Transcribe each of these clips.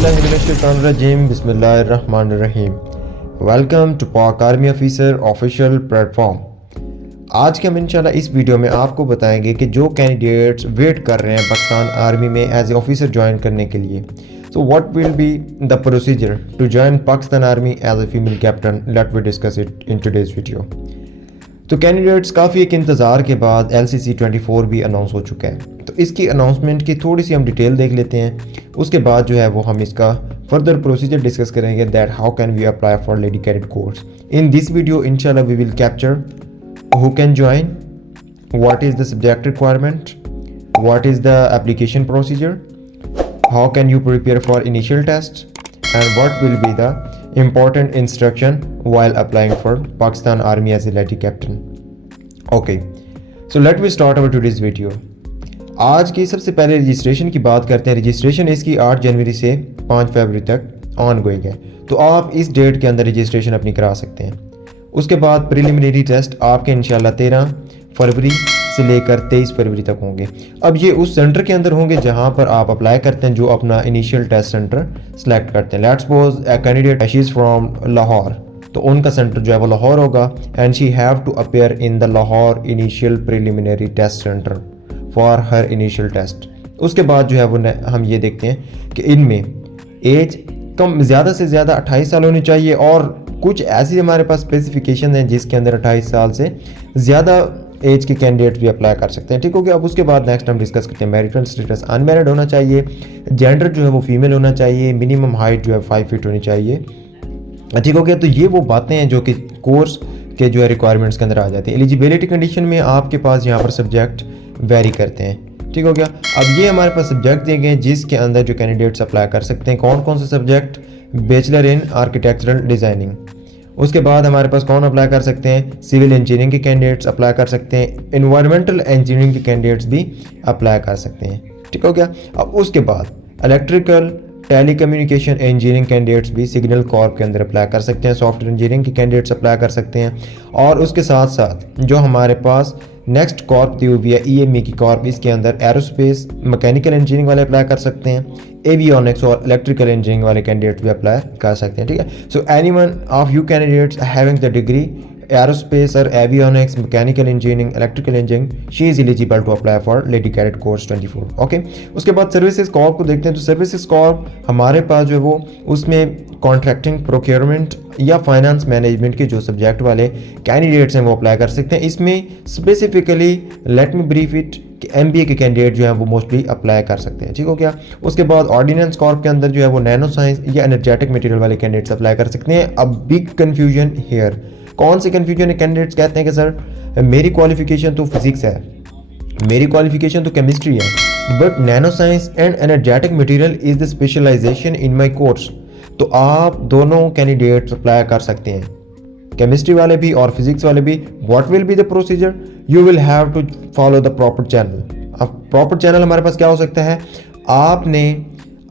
Auzubillahiminash-shaytanir-rajim. Bismillahir-rahmanir-rahim. Welcome to पाक army officer official platform. आज के हम इंशाल्लाह इस वीडियो में आपको बताएंगे कि जो कैंडिडेट्स वेट कर रहे हैं पाकिस्तान आर्मी में एज ए ऑफिसर ज्वाइन करने के लिए, so what will be the procedure to join Pakistan army as a female captain. Let we discuss it in today's video. तो कैंडिडेट्स काफ़ी एक इंतज़ार के बाद LCC 24 भी अनाउंस हो चुका है, तो इसकी अनाउंसमेंट की थोड़ी सी हम डिटेल देख लेते हैं। उसके बाद जो है वो हम इसका फर्दर प्रोसीजर डिस्कस करेंगे that how can we apply for lady cadet course. In this video इंशाल्लाह we will capture who can join, what is the subject requirement, what is the application procedure, how can you prepare for initial test and what will be the important instruction while applying for Pakistan Army as a lady captain. Okay, so let me start our today's video. आज की सबसे पहले registration की बात करते हैं। Registration इसकी 8 जनवरी से 5 फरवरी तक ऑन गोइंग है, तो आप इस डेट के अंदर रजिस्ट्रेशन अपनी करा सकते हैं। उसके बाद प्रिलिमिनरी टेस्ट आपके इंशाल्लाह 13 फरवरी से लेकर 23 फरवरी तक होंगे। अब ये उस सेंटर के अंदर होंगे जहां पर आप अप्लाई करते हैं, जो अपना इनिशियल टेस्ट सेंटर सेलेक्ट करते हैं। Let's suppose a candidate she is from Lahore, तो उनका सेंटर जो है वो लाहौर होगा and she have to appear in the Lahore initial preliminary test centre for her initial test. उसके बाद जो है वो हम ये देखते हैं कि इनमें एज कम ज़्यादा से ज़्यादा 28 साल होनी चाहिए, और कुछ ऐसी हमारे पास स्पेसिफिकेशन हैं जिसके अंदर 28 साल से ज़्यादा एज के कैंडिडेट भी अप्लाई कर सकते हैं। ठीक हो गया। अब उसके बाद नेक्स्ट हम डिस्कस करते हैं मैरिटल स्टेटस अनमैरिड होना चाहिए, जेंडर जो है वो फीमेल होना चाहिए, मिनिमम हाइट जो है 5 फीट होनी चाहिए। ठीक हो गया। तो ये वो बातें हैं जो कि कोर्स के जो है रिक्वायरमेंट्स के अंदर आ जाती है। एलिजिबिलिटी कंडीशन में आपके पास यहाँ पर सब्जेक्ट वेरी करते हैं। ठीक हो गया। अब ये हमारे पास सब्जेक्ट दिए गए हैं जिसके अंदर जो कैंडिडेट्स अप्लाई कर सकते हैं। कौन कौन से subject? Bachelor in architectural designing. उसके बाद हमारे पास कौन अप्लाई कर सकते हैं? सिविल इंजीनियरिंग के कैंडिडेट्स अप्लाई कर सकते हैं, एनवायरमेंटल इंजीनियरिंग के कैंडिडेट्स भी अप्लाई कर सकते हैं। ठीक हो गया। अब उसके बाद electrical telecommunication engineering candidates भी सिग्नल कॉर्प के अंदर अप्लाई कर सकते हैं, सॉफ्टवेयर इंजीनियरिंग के कैंडिडेट्स अप्लाई कर सकते हैं। और उसके साथ साथ जो हमारे पास नेक्स्ट कॉर्प दी हुई है EME की कॉर्प, इसके अंदर एरोस्पेस मैकेनिकल इंजीनियरिंग वाले अप्लाई कर सकते हैं, एवियोनिक्स और इलेक्ट्रिकल इंजीनियरिंग वाले कैंडिडेट भी अप्लाई कर सकते हैं। ठीक है। So anyone of you candidates having the degree aerospace और avionics, mechanical engineering, electrical engineering, she is eligible to apply for lady cadet course 24। Okay. उसके बाद सर्विसेज कॉर्प को देखते हैं। तो सर्विसेज कॉर्प हमारे पास जो है वो उसमें कॉन्ट्रैक्टिंग, प्रोक्योरमेंट या फाइनेंस मैनेजमेंट के जो सब्जेक्ट वाले कैंडिडेट्स हैं वो अप्लाई कर सकते हैं। इसमें specifically let me brief it कि MBA के कैंडिडेट जो हैं वो मोस्टली अप्लाई कर सकते हैं। ठीक हो गया। उसके बाद ऑर्डिनेंस कॉर्प के अंदर जो है वो नैनो साइंस या एनर्जेटिक मटेरियल वाले कैंडिडेट्स अप्लाई कर सकते हैं। अब बिग कन्फ्यूजन हेयर, कौन से कन्फ्यूजन है? कैंडिडेट्स कहते हैं कि सर मेरी क्वालिफिकेशन तो फिजिक्स है, मेरी क्वालिफिकेशन तो केमिस्ट्री है, but nano science and energetic material is the specialisation in my course. तो आप दोनों कैंडिडेट्स अप्लाई कर सकते हैं, केमिस्ट्री वाले भी और फिजिक्स वाले भी। What will be the procedure? You will have to follow the proper channel. अब प्रॉपर चैनल हमारे पास क्या हो सकता है? आपने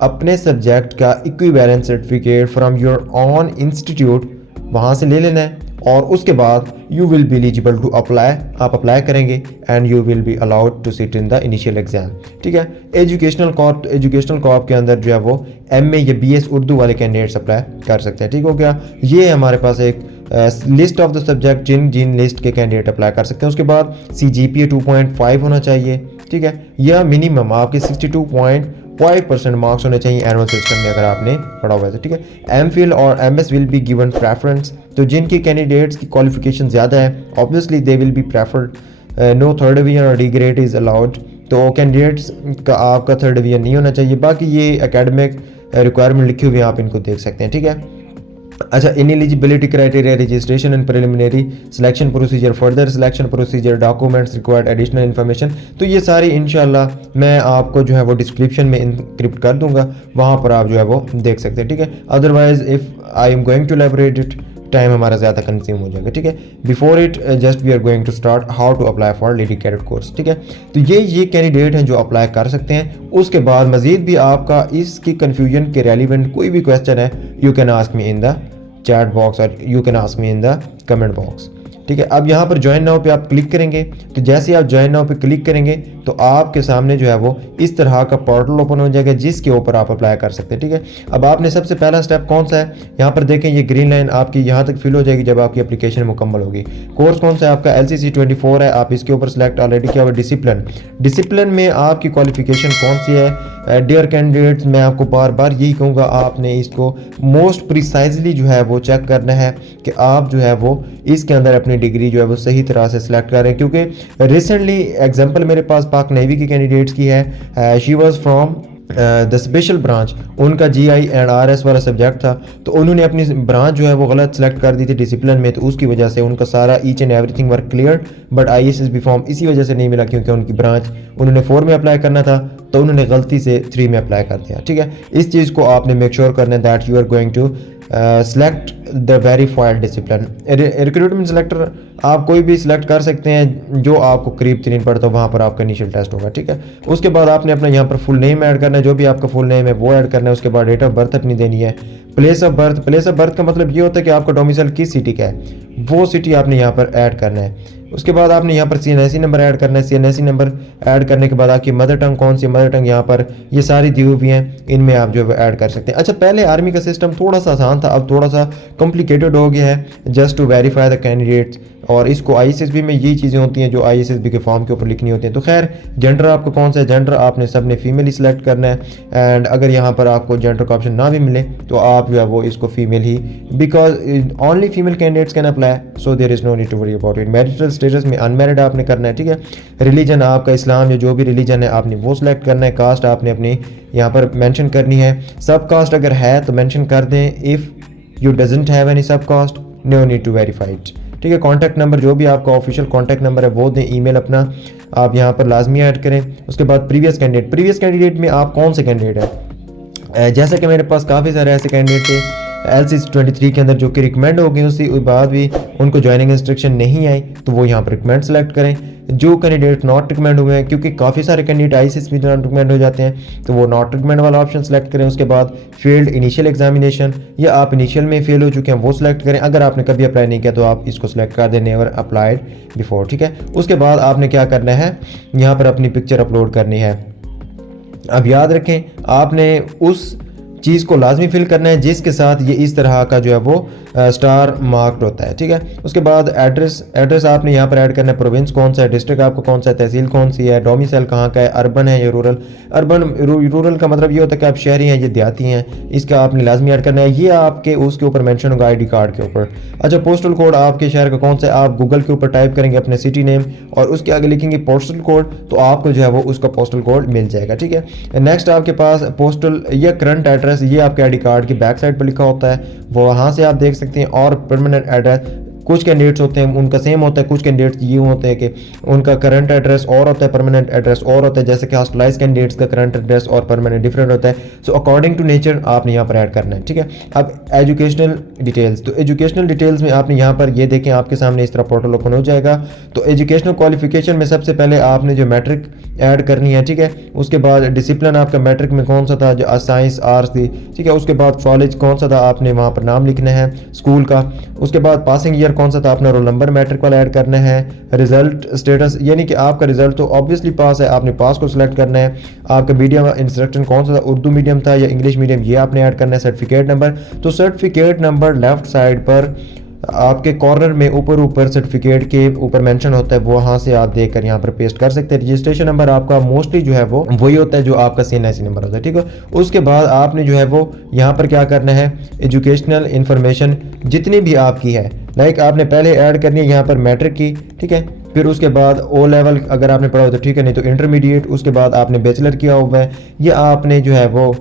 अपने सब्जेक्ट का equivalent certificate from your own institute वहाँ से ले लेना है, और उसके बाद you will be eligible to apply. आप अप्लाई करेंगे and you will be allowed to sit in the initial exam. ठीक है। एजुकेशनल कॉर्प, एजुकेशनल कॉर्प के अंदर जो है वो MA या BS उर्दू वाले कैंडिडेट्स अप्लाई कर सकते हैं। ठीक हो गया। ये हमारे पास एक लिस्ट ऑफ द सब्जेक्ट जिन लिस्ट के कैंडिडेट अप्लाई कर सकते हैं। उसके बाद CGPA 2.5 होना चाहिए। ठीक है। या मिनिमम आपके 62.5% मार्क्स होने चाहिए एनुअल सिस्टम में अगर आपने पढ़ा हुआ है। ठीक है। MPhil और MS will be given preference. तो जिनके कैंडिडेट्स की क्वालिफिकेशन ज़्यादा है obviously they will be preferred, no third division और D ग्रेड इज़ अलाउड। तो कैंडिडेट्स का आपका थर्ड डिवीजन नहीं होना चाहिए। बाकी ये एकेडमिक रिक्वायरमेंट लिखी हुई है, आप इनको देख सकते हैं। ठीक है। अच्छा, इन eligibility criteria, registration and preliminary selection procedure, further selection procedure, documents required, additional information. तो ये सारी इंशाल्लाह मैं आपको जो है वो डिस्क्रिप्शन में इनक्रिप्ट कर दूंगा, वहाँ पर आप जो है वो देख सकते हैं। ठीक है। Otherwise if I am going to elaborate it, time हमारा ज़्यादा कंज्यूम हो जाएगा। ठीक है। Before it just we are going to start how to apply for lady cadet course. ठीक है। तो ये कैंडिडेट हैं जो अप्लाई कर सकते हैं। उसके बाद मजीद भी आपका इसकी कन्फ्यूजन के रेलिवेंट कोई भी क्वेश्चन है, you can ask me in the chat box और you can ask me in the comment box. ठीक है। अब यहाँ पर ज्वाइन नाउ पे आप क्लिक करेंगे, तो जैसे आप ज्वाइन नाउ पे क्लिक करेंगे तो आपके सामने जो है वो इस तरह का पोर्टल ओपन हो जाएगा जिसके ऊपर आप अप्लाई कर सकते हैं, ठीक है। अब आपने सबसे पहला स्टेप कौन सा है, यहाँ पर देखें ये ग्रीन लाइन आपकी यहाँ तक फिल हो जाएगी जब आपकी एप्लीकेशन मुकम्मल होगी। कोर्स कौन सा है आपका, LCC 24 है, आप इसके ऊपर सेलेक्ट ऑलरेडी किया हुआ। डिसिप्लिन में आपकी क्वालिफिकेशन कौन सी है। डियर कैंडिडेट्स, मैं आपको बार बार यही कहूँगा, आपने इसको मोस्ट प्रिसाइजली जो है वो चेक करना है कि आप जो है वो इसके अंदर अपनी डिग्री जो है वो सही तरह से सिलेक्ट करें, क्योंकि रिसेंटली एग्जांपल मेरे पास पाक नेवी की कैंडिडेट्स की है। She was from the special branch, उनका GI एंड RS वाला सब्जेक्ट था, तो उन्होंने अपनी ब्रांच जो है वो गलत सेलेक्ट कर दी थी डिसिप्लिन में, तो उसकी वजह से उनका सारा each and everything work clear, but ISSB form इसी वजह से नहीं मिला क्योंकि उनकी ब्रांच उन्होंने 4 में अप्लाई करना था तो उन्होंने गलती से 3 में अप्लाई कर दिया, ठीक है। इस चीज़ को आपने मेक श्योर करना है that you are going to select the verified discipline. Recruitment selector आप कोई भी सिलेक्ट कर सकते हैं जो आपको करीब तरीन पड़ता हो, वहाँ पर आपका इनिशियल टेस्ट होगा, ठीक है। उसके बाद आपने अपना यहाँ पर फुल नेम ऐड करना है, जो भी आपका फुल नेम है वो ऐड करना है। उसके बाद डेट ऑफ बर्थ अपनी देनी है। प्लेस ऑफ बर्थ का मतलब ये होता है कि आपका डोमिसाइल किस सिटी का है, वो सिटी आपने यहाँ पर ऐड करना है। उसके बाद आपने यहाँ पर CNSE नंबर ऐड करना है। CNSE नंबर ऐड करने के बाद आपकी मदर टंग कौन सी, मदर टंग यहाँ पर ये सारी दी हुई हैं, इनमें आप जो है ऐड कर सकते हैं। अच्छा, पहले आर्मी का सिस्टम थोड़ा सा आसान था, अब थोड़ा सा कॉम्प्लिकेटेड हो गया है just to verify the candidates, और इसको ISSB में यही चीज़ें होती हैं जो ISSB के फॉर्म के ऊपर लिखनी होती हैं। तो खैर, जेंडर आपका कौन सा है, जेंडर आपने सब ने फीमेल ही सिलेक्ट करना है। एंड अगर यहाँ पर आपको जेंडर का ऑप्शन ना भी मिले तो आप जो है वो इसको फीमेल ही, because only female candidates can apply, so there is no need to worry about it. Marital status में अनमैरिड आपने करना है, ठीक है। रिलीजन आपका इस्लाम या जो भी रिलीजन है आपने वो सिलेक्ट करना है। कास्ट आपने अपनी यहाँ पर मेंशन करनी है। सब कास्ट अगर है तो मेंशन कर दें, if you doesn't have any sub caste no need to verify it, ठीक है। कॉन्टैक्ट नंबर जो भी आपका ऑफिशियल कॉन्टैक्ट नंबर है वो दें। ईमेल अपना आप यहाँ पर लाजमी ऐड करें। उसके बाद प्रीवियस कैंडिडेट में आप कौन से कैंडिडेट हैं, जैसे कि मेरे पास काफ़ी सारे ऐसे कैंडिडेट थे LCC 23 के अंदर जो कि रिकमेंड हो गई, उसके बाद भी उनको ज्वाइनिंग इंस्ट्रक्शन नहीं आई, तो वो यहाँ पर रिकमेंड सेलेक्ट करें। जो कैंडिडेट नॉट रिकमेंड हुए हैं, क्योंकि काफ़ी सारे कैंडिडेट ISSB में नॉट रिकमेंड हो जाते हैं, तो वो नॉट रिकमेंड वाला ऑप्शन सेलेक्ट करें। उसके बाद फेल्ड इनिशियल एग्जामिनेशन, या आप इनिशियल में फेल हो चुके हैं वो सिलेक्ट करें। अगर आपने कभी अप्लाई नहीं किया तो आप इसको सिलेक्ट कर दें, नेवर अप्लाइड बिफोर, ठीक है। उसके बाद आपने क्या करना है, यहाँ पर अपनी पिक्चर अपलोड करनी है। अब याद रखें, आपने उस चीज़ को लाजमी फिल करना है जिसके साथ ये इस तरह का जो है वो स्टार मार्क्ड होता है, ठीक है। उसके बाद एड्रेस आपने यहाँ पर ऐड करना है। प्रोविंस कौन सा है, डिस्ट्रिक्ट आपका कौन सा है, तहसील कौन सी है, डोमिसाइल कहाँ का है, अर्बन है या रूरल। रूरल का मतलब ये होता है कि आप शहरी हैं, ये देहाती हैं, इसका आपने लाजमी ऐड करना है। ये आपके उसके ऊपर मेंशन होगा ID कार्ड के ऊपर। अच्छा, पोस्टल कोड आपके शहर का कौन सा है, आप गूगल के ऊपर टाइप करेंगे अपने सिटी नेम और उसके आगे लिखेंगे पोस्टल कोड, तो आपको जो है वो उसका पोस्टल कोड मिल जाएगा, ठीक है। नेक्स्ट आपके पास पोस्टल या करंट एड्रेस, ये आपके ID कार्ड की बैक साइड पर लिखा होता है, वो वहाँ से आप देख सकते हैं। और परमानेंट एड्रेस, कुछ कैंडिडेट्स होते हैं उनका सेम होता है, कुछ कैंडिडेट्स ये होते हैं कि उनका करंट एड्रेस और होता है, परमानेंट एड्रेस और होता है, जैसे कि हॉस्टलाइज कैंडिडेट्स का करंट एड्रेस और परमानेंट डिफरेंट होता है। सो अकॉर्डिंग टू नेचर आपने यहाँ पर ऐड करना है, ठीक है। अब एजुकेशनल डिटेल्स, तो एजुकेशनल डिटेल्स में आपने यहाँ पर ये देखें, आपके सामने इस तरह पोर्टल ओपन हो जाएगा। तो एजुकेशनल क्वालिफिकेशन में सबसे पहले आपने जो मैट्रिक ऐड करनी है, ठीक है। उसके बाद डिसिप्लिन आपका मैट्रिक में कौन सा था, जो साइंस आर्ट्स थी, ठीक है। उसके बाद कॉलेज कौन सा था, आपने वहाँ पर नाम लिखना है स्कूल का। उसके बाद पासिंग ईयर कौन सा था, अपना रोल नंबर मैट्रिक वाला ऐड करना है। रिजल्ट स्टेटस, यानी कि आपका रिजल्ट तो ऑब्वियसली पास है, आपने पास को सिलेक्ट करना है। आपका मीडियम इंस्ट्रक्शन कौन सा था, उर्दू मीडियम था या इंग्लिश मीडियम, ये आपने ऐड करना है। सर्टिफिकेट नंबर, तो सर्टिफिकेट नंबर लेफ्ट साइड पर आपके कॉर्नर में ऊपर सर्टिफिकेट के ऊपर मेंशन होता है, वो वहाँ से आप देखकर यहाँ पर पेस्ट कर सकते हैं। रजिस्ट्रेशन नंबर आपका मोस्टली जो है वो वही होता है जो आपका CNSE नंबर होता है, ठीक है। उसके बाद आपने जो है वो यहाँ पर क्या करना है, एजुकेशनल इंफॉर्मेशन जितनी भी आपकी है, लाइक आपने पहले ऐड करनी है यहाँ पर मैट्रिक की, ठीक है। फिर उसके बाद O लेवल अगर आपने पढ़ा हो तो ठीक है, नहीं तो इंटरमीडिएट। उसके बाद आपने बैचलर किया हुआ है या आपने जो है वो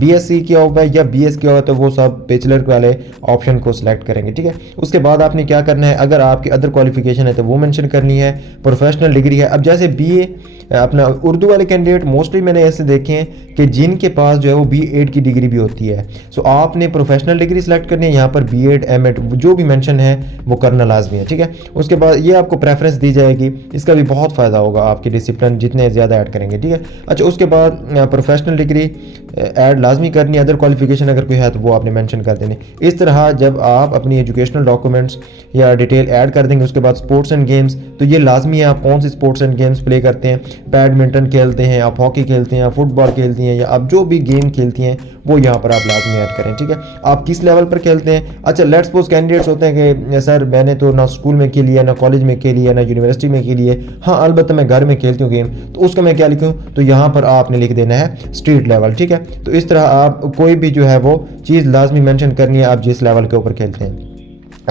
BSc किया हुआ है या BS किया हुआ है, तो वो सब बैचलर वाले ऑप्शन को सिलेक्ट करेंगे, ठीक है। उसके बाद आपने क्या करना है, अगर आपकी अदर क्वालिफिकेशन है तो वो मेंशन करनी है। प्रोफेशनल डिग्री है, अब जैसे BA अपना उर्दू वाले कैंडिडेट मोस्टली मैंने ऐसे देखे हैं कि जिनके पास जो है वो B.Ed की डिग्री भी होती है। सो आपने प्रोफेशनल डिग्री सेलेक्ट करनी है, यहाँ पर B.Ed M.Ed जो भी मेंशन है वो करना लाजमी है, ठीक है। उसके बाद ये आपको प्रेफरेंस दी जाएगी, इसका भी बहुत फ़ायदा होगा आपकी डिसिप्लिन जितने ज़्यादा ऐड करेंगे, ठीक है। अच्छा, उसके बाद प्रोफेशनल डिग्री ऐड लाजमी करनी है, अदर क्वालिफिकेशन अगर कोई है तो वो आपने मेंशन कर देने। इस तरह जब आप अपनी एजुकेशनल डॉक्यूमेंट्स या डिटेल ऐड कर देंगे, उसके बाद स्पोर्ट्स एंड गेम्स, तो ये लाजमी है आप कौन सी स्पोर्ट्स एंड गेम्स प्ले करते हैं, बैडमिंटन खेलते हैं, आप हॉकी खेलते हैं, फुटबॉल खेलती हैं, या आप जो भी गेम खेलती हैं वो यहाँ पर आप लाजमी ऐड करें। ठीक है, आप किस लेवल पर खेलते हैं। अच्छा, लेट्स सपोज कैंडिडेट्स होते हैं कि सर मैंने तो ना स्कूल में खेली है, ना कॉलेज में खेली है, ना यूनिवर्सिटी में खेली है, हाँ अलबत्ता मैं घर में खेलती हूँ गेम, तो उसका मैं क्या लिखूँ, तो यहाँ पर आपने लिख देना है स्ट्रीट लेवल। ठीक है, तो इस तरह आप कोई भी जो है वो चीज़ लाजमी मेंशन करनी है आप जिस लेवल के ऊपर खेलते हैं।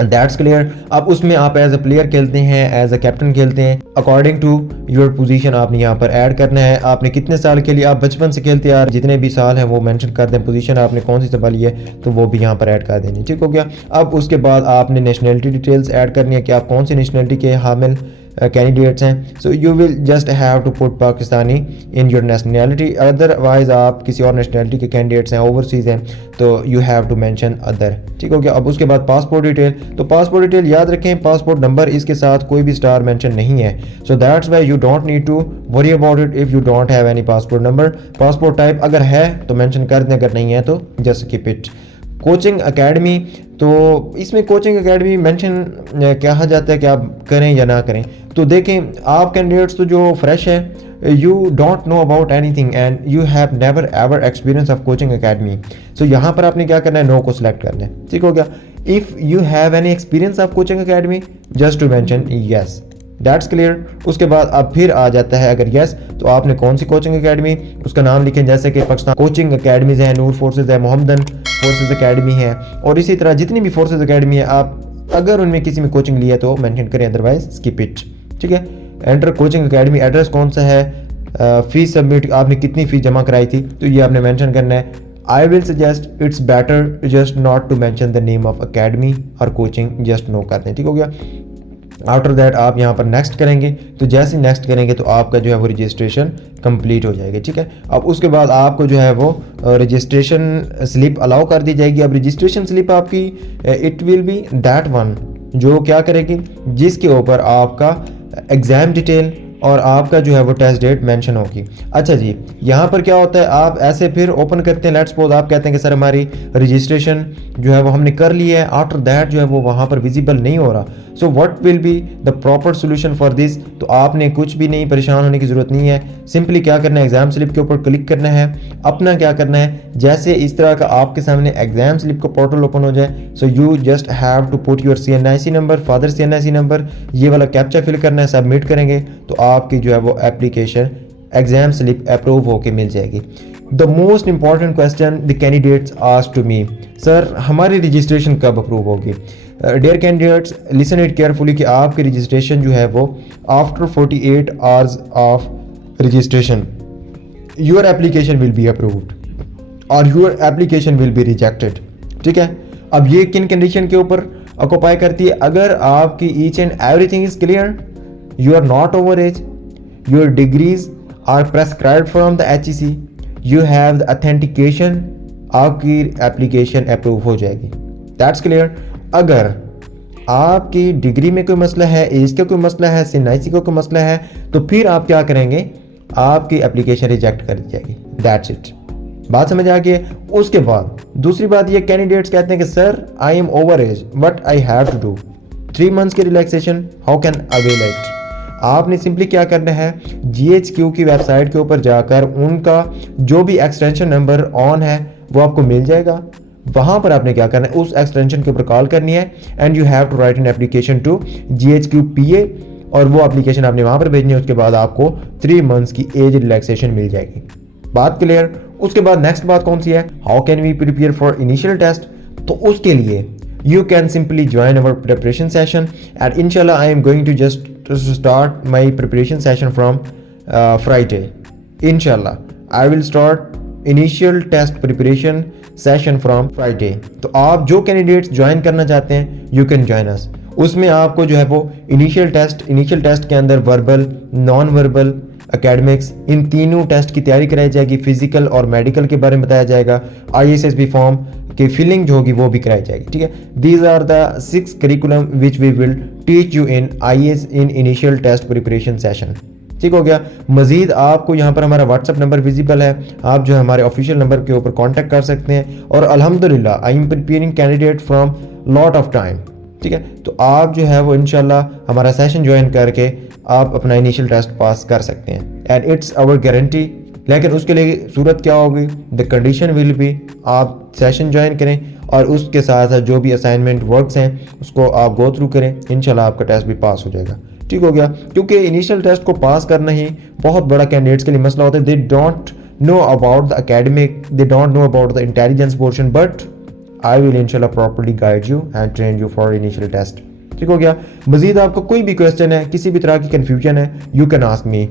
That's clear. अब उसमें आप एज अ प्लेयर खेलते हैं, एज अ कैप्टन खेलते हैं, अकॉर्डिंग टू योर पोजीशन आपने यहाँ पर ऐड करना है। आपने कितने साल के लिए, आप बचपन से खेलते हैं, जितने भी साल हैं वो मेंशन कर दें, पोजीशन आपने कौन सी संभाली है तो वो भी यहाँ पर ऐड कर देनी। ठीक हो गया। अब उसके बाद आपने नेशनलिटी डिटेल्स ऐड करनी है कि आप कौन सी नेशनलिटी के हामिल कैंडिडेट्स हैं। So you will just have to put Pakistani in your nationality, otherwise आप किसी और नेशनैलिटी के कैंडिडेट्स हैं, ओवरसीज़ हैं, तो you have to mention other. ठीक हो गया। अब उसके बाद पासपोर्ट डिटेल, तो पासपोर्ट डिटेल याद रखें, पासपोर्ट नंबर इसके साथ कोई भी स्टार मेंशन नहीं है, so that's why you don't need to worry about it if you don't have any passport number. Passport type अगर है तो मेंशन कर दें, अगर नहीं है तो just keep it. Coaching academy, तो इसमें कोचिंग एकेडमी मेंशन कहा जाता है कि आप करें या ना करें। तो देखें, आप कैंडिडेट्स तो जो फ्रेश है, you don't know about anything and you have never ever experience of coaching academy, so यहाँ पर आपने क्या करना है, नो को सिलेक्ट करना है। ठीक हो गया। If you have any experience of coaching academy just to mention yes, that's clear. उसके बाद अब फिर आ जाता है अगर यस तो आपने कौन सी कोचिंग एकेडमी, उसका नाम लिखें, जैसे कि पाकिस्तान कोचिंग एकेडमीज़ हैं, नूर फोर्सेज है, मोहम्मदन फोर्सेज एकेडमी है, और इसी तरह जितनी भी फोर्सेज एकेडमी है, आप अगर उनमें किसी में कोचिंग ली है तो मेंशन करें, अदरवाइज स्किप इट। ठीक है। एंटर कोचिंग एकेडमी, एड्रेस कौन सा है, फीस सबमिट, आपने कितनी फ़ीस जमा कराई थी, तो ये आपने मेंशन करना है। I will suggest it's better just not to mention the name of academy और कोचिंग, जस्ट नो कर दें। ठीक हो गया। आफ्टर दैट आप यहाँ पर नेक्स्ट करेंगे, तो जैसे नेक्स्ट करेंगे तो आपका जो है वो रजिस्ट्रेशन कंप्लीट हो जाएगी। ठीक है। अब उसके बाद आपको जो है वो रजिस्ट्रेशन स्लिप अलाउ कर दी जाएगी। अब रजिस्ट्रेशन स्लिप आपकी it will be that one जो क्या करेगी, जिसके ऊपर आपका एग्ज़ाम डिटेल और आपका जो है वो टेस्ट डेट मेंशन होगी। अच्छा जी, यहाँ पर क्या होता है, आप ऐसे फिर ओपन करते हैं, लेट्स सपोज आप कहते हैं कि सर हमारी रजिस्ट्रेशन जो है वो हमने कर ली है, आफ्टर दैट जो है वो वहाँ पर विजिबल नहीं हो रहा, सो what will be the proper solution for this. तो आपने कुछ भी नहीं परेशान होने की ज़रूरत नहीं है, सिंपली क्या करना है, एग्जाम स्लिप के ऊपर क्लिक करना है, अपना क्या करना है, जैसे इस तरह का आपके सामने एग्जाम स्लिप का पोर्टल ओपन हो जाए, so you just have to put your CNIC number, father CNIC number, ये वाला कैप्चा फिल करना है, सबमिट करेंगे तो आपकी जो है वो एप्लीकेशन एग्जाम स्लिप अप्रूव होके मिल जाएगी। The most important question the candidates asked to me, sir हमारी रजिस्ट्रेशन कब अप्रूव होगी। Dear candidates listen it carefully कि आपकी रजिस्ट्रेशन जो है वो after 48 hours of registration your application will be approved और your application will be rejected. ठीक है। अब ये किन कंडीशन के ऊपर ऑक्यूपाई करती है, अगर आपकी each and everything is clear, you are not over age, your degrees are prescribed from the HEC, you have the authentication, आपकी एप्लीकेशन अप्रूव हो जाएगी। That's clear. अगर आपकी डिग्री में कोई मसला है, एज का कोई मसला है, CNIC का कोई मसला है, तो फिर आप क्या करेंगे, आपकी एप्लीकेशन रिजेक्ट कर दी जाएगी। That's it. बात समझ आ गई। उसके बाद दूसरी बात ये, कैंडिडेट्स कहते हैं कि sir I am over age, what I have to do, 3 months की relaxation, how can avail it. आपने सिंपली क्या करना है, GHQ की वेबसाइट के ऊपर जाकर उनका जो भी एक्सटेंशन नंबर ऑन है वो आपको मिल जाएगा, वहाँ पर आपने क्या करना है, उस एक्सटेंशन के ऊपर कॉल करनी है and you have to write an application to GHQ PA और वो एप्लीकेशन आपने वहाँ पर भेजनी है। उसके बाद आपको 3 मंथ्स की एज रिलैक्सेशन मिल जाएगी। बात क्लियर। उसके बाद नेक्स्ट बात कौन सी है, how can we prepare for initial test. तो उसके लिए you can simply join our preparation session and inshallah I am going to just start my preparation session from Friday. Inshallah I will start initial test preparation session from Friday. तो आप जो candidates join करना चाहते हैं you can join us। उसमें आपको जो है वो इनिशियल टेस्ट के अंदर वर्बल, नॉन वर्बल, एकेडमिक्स, इन तीनों टेस्ट की तैयारी कराई जाएगी। फिजिकल और मेडिकल के बारे में बताया जाएगा। ISSB फॉर्म की फिलिंग जो होगी वो भी कराई जाएगी। ठीक है। These are the 6 curriculum which we will teach you in IAS in initial test preparation session. ठीक हो गया। मज़ीद आपको यहाँ पर हमारा व्हाट्सअप नंबर विजिबल है, आप जो है हमारे ऑफिशियल नंबर के ऊपर कांटेक्ट कर सकते हैं। और अल्हम्दुलिल्लाह I am preparing candidate from lot of time, ठीक है। तो आप जो है वो इंशाल्लाह हमारा सेशन ज्वाइन करके आप अपना इनिशियल टेस्ट पास कर सकते हैं एंड इट्स आवर गारंटी। लेकिन उसके लिए सूरत क्या होगी, द कंडीशन विल बी आप सेशन ज्वाइन करें और उसके साथ साथ जो भी असाइनमेंट वर्क्स हैं उसको आप गो थ्रू करें, इंशाल्लाह आपका टेस्ट भी पास हो जाएगा, ठीक हो गया। क्योंकि इनिशियल टेस्ट को पास करना ही बहुत बड़ा कैंडिडेट्स के लिए मसला होता है। They don't know about the academic, they don't know about the intelligence portion, but I will इंशाल्लाह properly guide you and train you for initial test, ठीक हो गया। मजीद आपको कोई भी क्वेश्चन है, किसी भी तरह की कन्फ्यूजन है, यू कैन आस्क मी।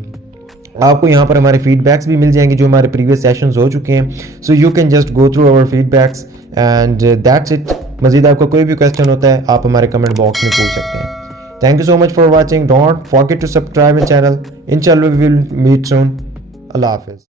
आपको यहाँ पर हमारे फीडबैक्स भी मिल जाएंगे जो हमारे प्रीवियस सेशंस हो चुके हैं, so you can just go through our feedbacks and that's it. Majeed आपका कोई भी क्वेश्चन होता है आप हमारे कमेंट बॉक्स में पूछ सकते हैं। Thank you so much for watching. Don't forget to subscribe my channel. Inshallah we will meet soon. Allah Hafiz.